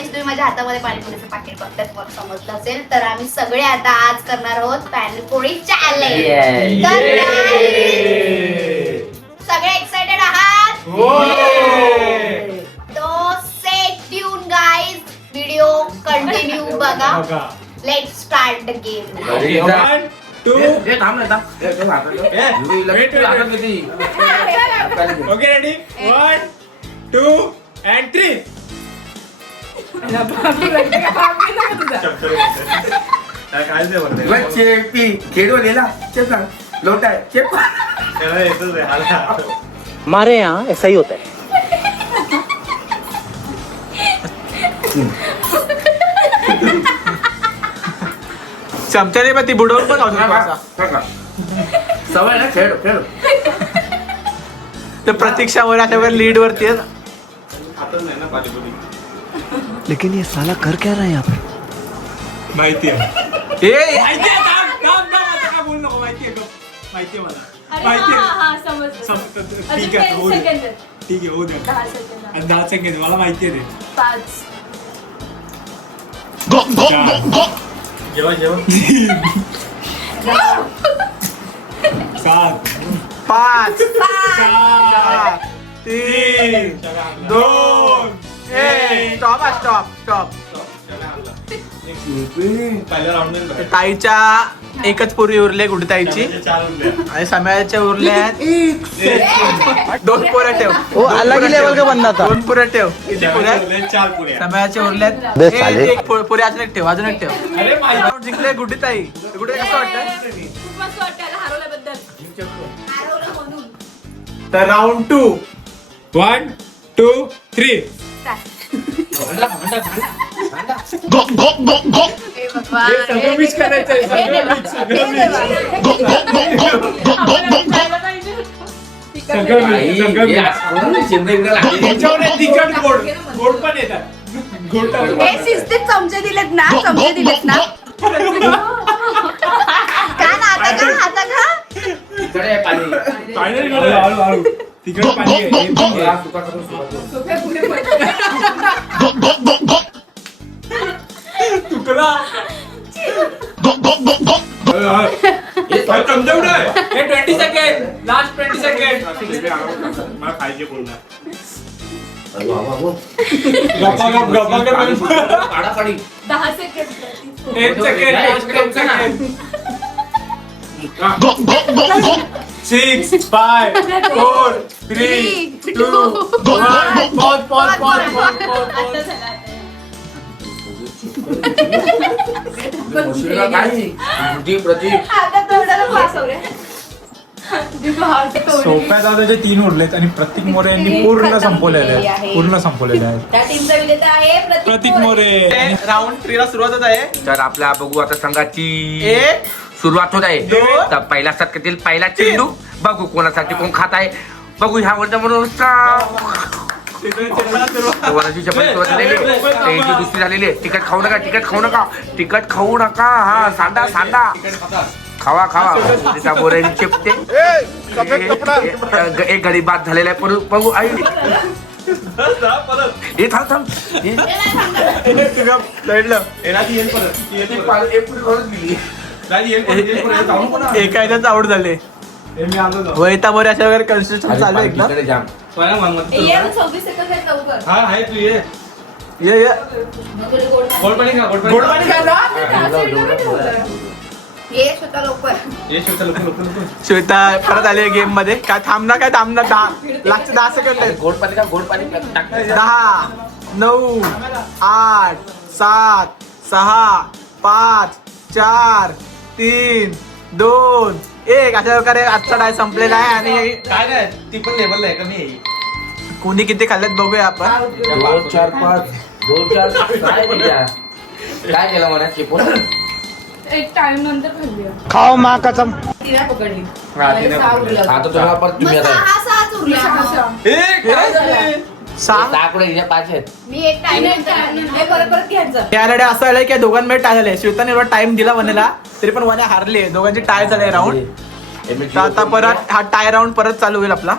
Guys तुम्ही माझ्या हातामध्ये पाणीपुरीचं पाकिट बघताय, तुम्हाला समजलं असेल तर आम्ही सगळे आता आज करणार आहोत पाणीपुरी चॅलेंज. सगळे एक्साइटेड आहात? तो stay tune guys, video continue बघा. Let's start the game. 1 2 okay ready 1 2 and 3. हमारे यहाँ ऐसा ही होता है. चमच्याने पण ती बुडवून पण खाऊ शकतो. सवय ना खेळ खेळ. तर प्रतीक्षावर अशावर लीड वरती आहे. लेकिन ये साला कर क्या रहा है यहाँ पे? माहिती आहे ए माहिती आहे. आता काय बोलू नको. माहिती आहे माहिती आहे मला. माहिती आहे. ठीक आहे होऊ दे. ठीक आहे होऊ दे. 10 सेकंद मला माहिती आहे ते. 5 जेवण 7 5 4 3 2 1 स्टॉप स्टॉप. पहिल्या राऊंड ताईच्या एकच पुरी उरले गुडी ताईची आणि सम्याच्या उरल्या 2 पुऱ्या ठेव. वो अलग ही लेवल का बंदा था. 2 पुऱ्या ठेव. किती पुऱ्या? 4 पुऱ्या. सम्याच्या उरल्यात बे साले. एक पुरी अजून एक ठेव. अरे राऊंड जिंकले गुडी ताई. गुडी कसं वाटतं? तर राऊंड 2 1 2 3. सगळं मिक्स करायचंय. तिखट गोड पण येतात. चमचे दिलेत ना, चमचे दिलेत ना. का ना आता का आता का हळू तिखट पाणी तुकडा 20 सेकंड. Last 20 second. मला खायचे बोलणार. पाडापाडी 10 सेकंड. 10 सेकंड. 6 5 4 3 2 1. पॉज. सोप्या दादाचे 3 उरलेत आणि प्रतीक मोरे यांनी पूर्ण संपवलेले आहेत. त्या टीमचा विजेता आहे प्रतीक मोरे. राऊंड 3 ला सुरुवातच आहे. तर आपल्या बघू आता संघाची 1 सुरुवात होत आहे. दोन. तर पहिला षटकातील पहिला चेंडू बघू कोणासाठी कोण खात आहे. बघू ह्या वरचा म्हणून दुसरी झालेली आहे. तिखट खाऊ नका. हा सांडा खावा तिचा बोऱ्याने चेपते. एक गडी बाद झालेला आहे. बघू आई हे थांब एकाच आउट झाले. वैता बरे अशा वगैरे कन्स्ट्रक्शन चालू आहे एकदम. 26 सेकंद आहेत लवकर. हा आहे तू ये ये गोड पाणी ये स्वतः लवकर. श्वेता परत आली गेम मध्ये. काय थांबणार 10 सेकंड आहे. गोड पाणी 10 9 8 7 6 5 4 3 2 1 अशा प्रकारे आजचा डाय संपलेला आहे. आणि काय नाही ती पण लेवल आहे कमी आहे. कोणी किती खाल्लेत बघूया आपण. 2 4 5 काय केलं म्हणा चिपून. एक टाइम नंतर खाल्ली. खाओ माँ कसम. तिला पकडली. आता तुला परत तुम्ही आता 6 उरला. 6 आकडे हिच्या 5 आहेत. मी एक टाइम हे परत घ्यायचं. त्याकडे असं आलंय की दोघांमध्ये टाय झाले. श्वेताने एवढा टाइम दिला वनेला तरी पण वने हारले. दोघांची टाय झाले राऊंड. तर आता परत हा टाय राऊंड परत चालू होईल आपला.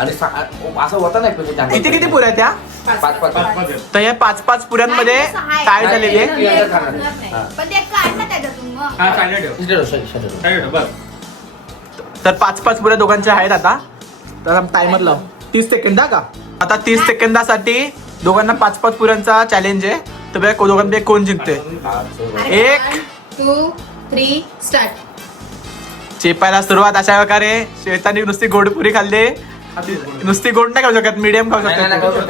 आणि असं होतं नाही किती किती पुऱ्या त्या? 5-5 तर या 5-5 पुऱ्यांमध्ये नाही, तसं आहे. काय झालेली आहे? पण ते काढ ना त्याच्यातून मग. हा चालेल ठेव चालेल ठेव बस. तर 5-5 पुऱ्या दोघांच्या आहेत आता. तर टायमर लाव 30 सेकंद का आता 30 सेकंदासाठी दोघांना 5-5 पुऱ्यांचा चॅलेंज आहे. तर बघा दोघांपैकी कोण जिंकते. अरे, 1 2 3 स्टार्ट. चेपायला सुरुवात अशा प्रकारे. श्वेताने नुसती गोडपुरी खाल्ली. नुसती गोड नाही खाऊ शकत, मिडियम खाऊ शकत.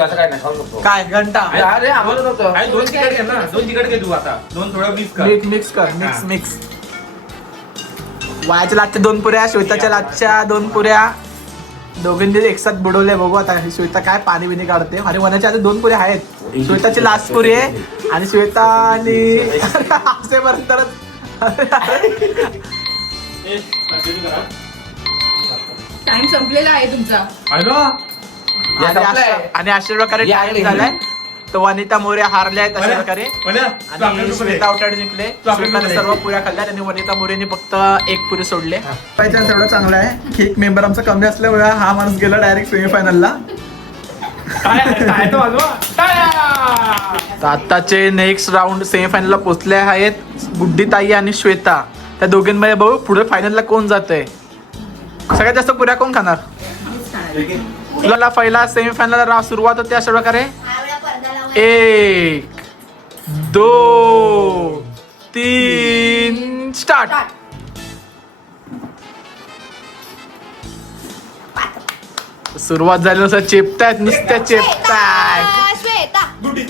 असं काय नाही खाऊ शकतो. काय घंटा अरे आम्हाला नव्हतं. अरे 2 तिकट घे ना, 2 तिकट घे तू आता. 2 थोडं मिक्स कर. मिक्स कर हा. मिक्स. वायाच्या लाटच्या 2 पुऱ्या, श्वेताच्या लाटच्या 2 पुऱ्या. दोघांनी एक साथ बुडवले. बघू आता ही श्वेता काय पाणी बिणी काढते. आणि वनाच्या आता 2 पुऱ्या आहेत. श्वेताची लास्ट पुरी आहे आणि श्वेता आणि असेपर्यंत टाइम संपलेला आहे तुमचा. आणि अशा प्रकारे या टाइम इकडे. झालाय. तर वनिता मोरे हारल्या आहेत अशा प्रकारे. आणि श्वेता आउटसाइड जिंकले. श्वेताने सर्व पुऱ्या खाल्ल्या आणि वनिता मोरेने फक्त 1 पुरी सोडले. एवढं चांगलं आहे की एक मेंबर आमचा कमी असल्यामुळे हा माणूस गेला डायरेक्ट सेमीफायनलला. तर आताचे नेक्स्ट राऊंड सेमीफायनलला पोहोचले आहेत गुड्डी ताई आणि श्वेता. त्या दोघींमध्ये बघू पुढे फायनलला कोण जातंय. सगळ्यात जास्त पुऱ्या कोण खाणार. तुला पहिला सेमीफायनलला सुरुवात होते अशा प्रकारे. हा वेळा पडदा लावून. 1 2 3 स्टार्ट. सुरुवात झाली नुसतं चेपतायत नुसत्या चेपतायत. श्वेता श्वेता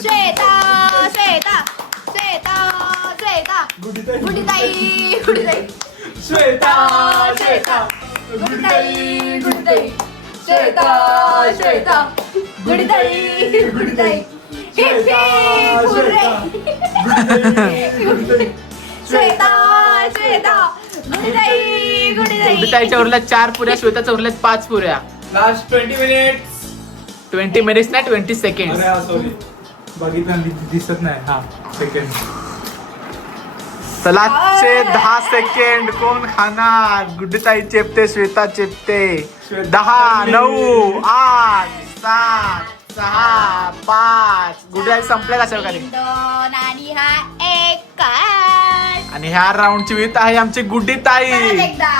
श्वेता श्वेता श्वेता गुडीताई गुडीताई श्वेता श्वेता गुडीताई गुडीताई श्वेता श्वेता गुडीताई गुडीताई श्वेता श्वेता गुडीताई गुडीताई. गुड्डीताईच्या उरल्यात 4 पुऱ्या, श्वेताच्या उरल्यात 5 पुऱ्या. Last 20 minutes. 20 मिनिट्स नाही 20 सेकंड. सॉरी बघितलं दिसत नाही. हा सेकंड. लास्टचे 10 सेकंड कोण खाणार. गुड्डीताई चेपते, श्वेता चेपते. 10 9 8 7 6 5. गुड्डीताई संपल्या अशा प्रकारे. आणि हा एक कार्ड. आणि ह्या राऊंडची वित आहे आमची गुड्डीताई. परत एकदा.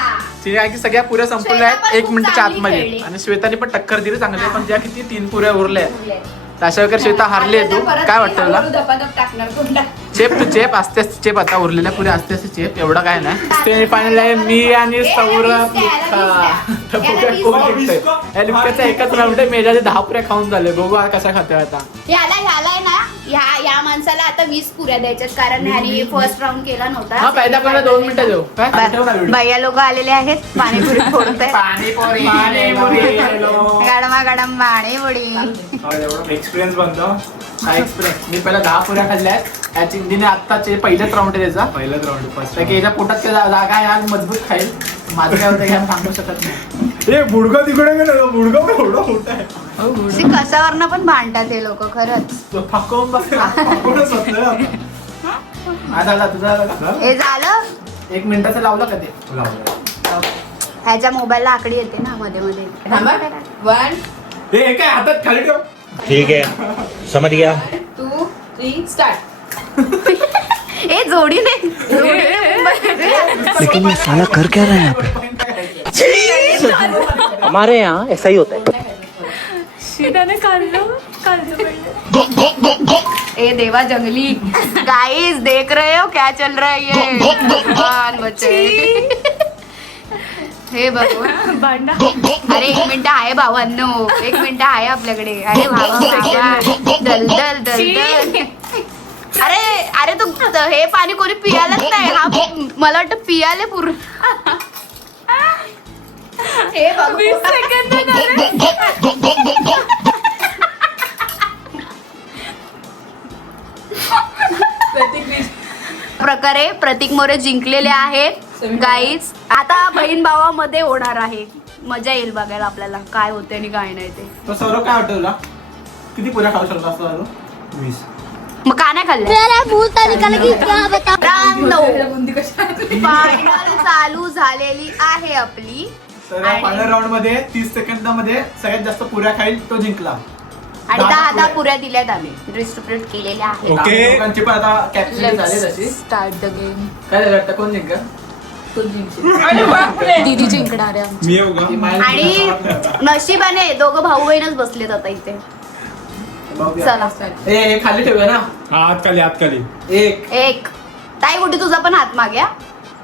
तिने काय की सगळ्या पुऱ्या संपवल्या आहेत श्वेता पण 1 मिनिटच्या खूप चांगली आतमध्ये. खेळली. आणि श्वेताने पण टक्कर दिली चांगली. पण त्या किती 3 पुऱ्या उरल्या आहेत. अशा प्रकारे श्वेता हारली आहे. तू काय वाटतं तुला. धपाधप टाकणार कोणता. चेप तू चेप आस्ते आस्ते चेप. आता उरलेल्या पुढे आस्ते आस्ते चेप. एवढं काय नाही. सेमीफायनल आहे मी आणि सौरभ या लिपक्याचा एकच राऊंड आहे. मेजाचे 10 पुऱ्या खाऊन झाले. बघू आता कशा खाते आता. ह्याला आहे ना या माणसाला आता 20 पुऱ्या द्यायच्यात कारण ह्याने फर्स्ट राऊंड केला हा नव्हता. पहिला पहिला 2 मिनिटं देऊ काय ठेव ना व्हिडिओ. भैया लोक आलेले आहेत पाणीपुरी फोडताय. पाणीपुरी गडमा गडम पाणीपुरी. एक्सपिरियन्स बनतो. हा एक्सपिरियन्स. मी पहिला 10 पुऱ्या खाल्ल्या आहेत. या चिंदीने आत्ताचे पहिलेच राऊंड आहे त्याचा. पहिलाच राऊंड फर्स्ट. तर की याच्या पोटात ते जागा आहे आज मजबूत खाईल. माझं काय होतं घ्या सांगू शकत नाही. ए बुडगा तिकडे गेलं. बुडगा पण एवढा मोठा आहे. कशावरनं पण भांडतात हे लोक खरंच. तो फाकून बस. आपणच बसलोय आता. हा झाला तुझा झाला का? हे झालं 1 मिनिटाचं लावलं का ते. लावलंय. ह्याच्या मोबाईलला आकडी येते ना मध्ये मध्ये. थांबा. 1 हे काय हातात खाली ठेव. ठीक है समझ गया. 2 3 स्टार्ट. ए जोडीने लेकिन ये साला कर क्या रहा है यहाँ पे. हमारे यहाँ ऐसा ही होता है. शिदाने काढलं ए देवा जंगली. गाइस देख रहे हो क्या चल रहा है ये भगवान बचे. हे भगवान भांडा. अरे 1 मिनिट आहे भावांनो. 1 मिनिट आहे आपल्याकडे. अरे भावा दल दल दल दल. अरे अरे तू हे पाणी कोणी पियालच नाही. हा मला वाटतं पियाले पूर्ण. हे बघ 20 सेकंद झाले. प्रकारे प्रतीक मोरे जिंकलेले आहेत गाईज. आता बहीण भावामध्ये होणार आहे. मजा येईल बघायला आपल्याला काय होते आणि काय नाही ते. तो सौरव काय वाटतं तुला किती पुऱ्या खाऊ शकतो असं सौरव. 20. मग का नाही खाल्लं. बुंदी कशा फायनल चालू झालेली आहे आपली. तर आणि- फायनल राऊंड मध्ये 30 सेकंदामध्ये सगळ्यात जास्त पुऱ्या खाईल तो जिंकला. आणि 10 10 पुऱ्या. पुऱ्या दिल्यात आम्ही डिस्ट्रीब्युट केलेल्या आहेत. ओके. लोकांची पण आता कॅप्चर झाली तशी. Start the game. काय झालं वाटतं कोण जिंकल? तू जिंकशील. दीदी जिंकणार आहे आमची. मी येऊ का? ती मायला आणि जिंकणार. नशिबाने दोघं भाऊ बहीणच बसलेत आता इथे. बघूया. चला ए खाली ठेवूया ना. हात खाली. एक एक ताई कुठे तुझा पण हात मागे हा.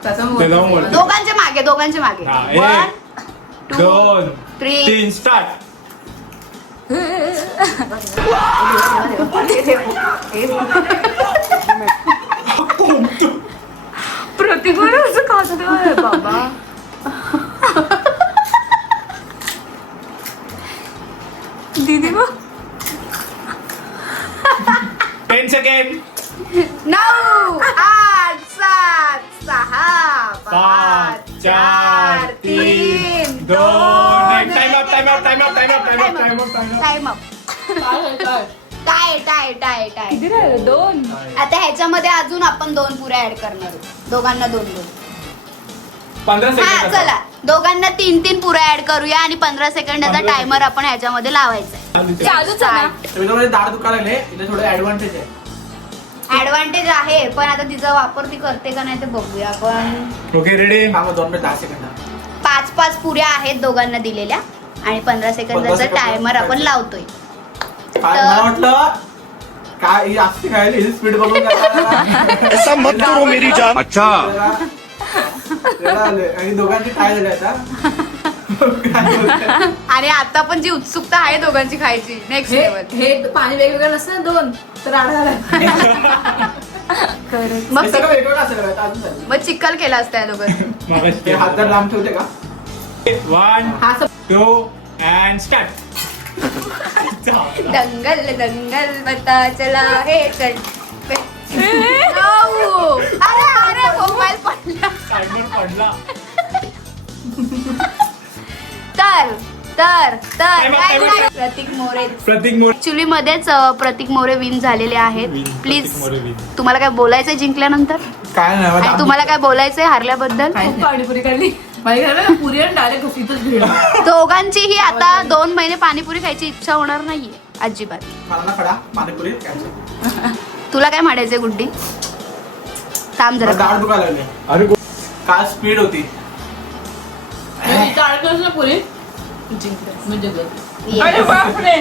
ते जाऊन बोल. दोघांचे मागे हा, 1 1 2 3 3 स्टार्ट. प्रतिकूल असं खातोय बाबा. दीदी बघ. 10 second. 9 8 7 6 5 4 3 2 time up. Time up. Tie किती राहिलं? 2. आता ह्याच्यामध्ये अजून आपण 2 पुऱ्या ऍड करणार आहोत. दोघांना 2 15 हा सेकंड. चला दोघांना 3 पुऱ्या ऍड करूया आणि 15 सेकंदाचा 15 टायमर आपण ह्याच्यामध्ये लावायचा चालूच आहे ना. त्याच्यामध्ये दाढ दुखायला लागले इथे थोडं ऍडव्हान्टेज आहे. ऍडव्हान्टेज आहे पण आता तिचा वापर ती करते का नाही ते बघूया आपण. Okay ready. थांबा 2 मिनिट 10 सेकंद. 5 पुऱ्या आहेत दोघांना दिलेल्या आणि 15 सेकंदाचा सेकंद टायमर आपण लावतोय. काय मला वाटलं काय ही असते काय ही स्पीड बघून काय ऐसा मत करो मेरी जान. अच्छा. आणि दोघांची काय झालं आता काय बोलताय? आणि आता पण जी उत्सुकता आहे दोघांची खायची नेक्स्ट लेवल. हे पाणी वेगवेगळं नसतं ना 2 तर आढळला. मग हे सगळं वेगवेगळं असेल का? अजून झालं. मग चिक्कल केला असता या दोघांनी. ते हात जर लांब ठेवते का? 1 हा सब 2 and start. दंगल दंगल पता चला हे चल. अरे मोबाईल पडला. टाइमर पडला. तर Time up, काय time up. काय? प्रतीक मोरे प्रतीक मोरे. ऍक्च्युली मध्येच प्रतीक मोरे विन झालेले आहेत. Please Pratik More win. तुम्हाला काय बोलायचंय जिंकल्यानंतर काय नाही आणि आता तुम्हाला काय बोलायचंय हारल्याबद्दल. खूप पाणीपुरी काढली. माझ्या घराला पुरी आणि डायरेक्ट घुसीतच भिड. दोघांचीही आता 2 महिने पाणीपुरी खायची इच्छा होणार नाहीये अजिबात. मला ना खडा पाणीपुरी खायचं. तुला काय म्हणायचंय गुड्डी थांब मला जरा. दाढ दुखायला लागली. अरे काय स्पीड होती. टाळकं ना पुरी जिंकलं. मी जिंकलं. ये. अरे बापरे.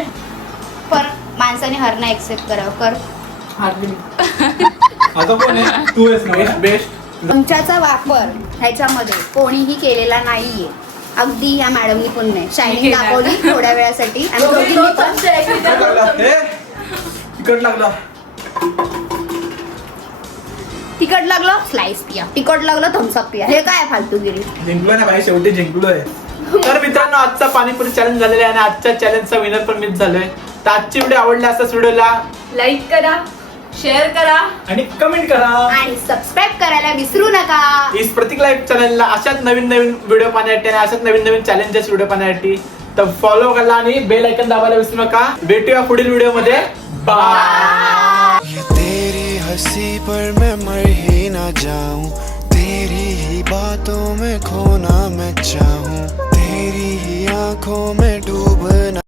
पण माणसाने हरणं एक्सेप्ट करावं कर. हारली. आता कोण आहे? तू आहेस बेस्ट ना? बेस्ट. चमच्याचा वापर ह्याच्यामध्ये कोणीही केलेला नाहीये. अगदी ह्या मॅडमनी पण नाही शायनिंग केला. दाखवली थोड्या वेळासाठी आणि दोघींनी पण तिकट लागला. तिखट लागलं स्लाइस पिया, तिखट लागलं थम्सअप पिया. हे काय फालतूगिरी. जिंकलोय ना भाई शेवटी जिंकलोय. तर मित्रांनो आजचा पाणीपुरी चॅलेंज झालेला आहे आणि आजच्या चॅलेंजचा विनर पण मीच झालोय. तर आजची व्हिडिओ आवडली असल्यास व्हिडिओला लाईक करा, शेअर करा. आणि कमेंट करा. आणि सबस्क्राईब करायला विसरू नका. इस प्रतीक लाईव्ह चॅनलला अशाच नवीन व्हिडिओ पाहण्यासाठी आणि अशाच नवीन चॅलेंजेस व्हिडिओ पाहण्यासाठी तर फॉलो करा आणि बेल आयकॉन दाबायला विसरू नका. भेटूया पुढील व्हिडिओ मध्ये. बाय. ये तेरी हंसी पर मैं मर ही ना जाऊं, तेरी ही बातों में खोना मैं चाहूं, तेरी ही आंखों में डूबना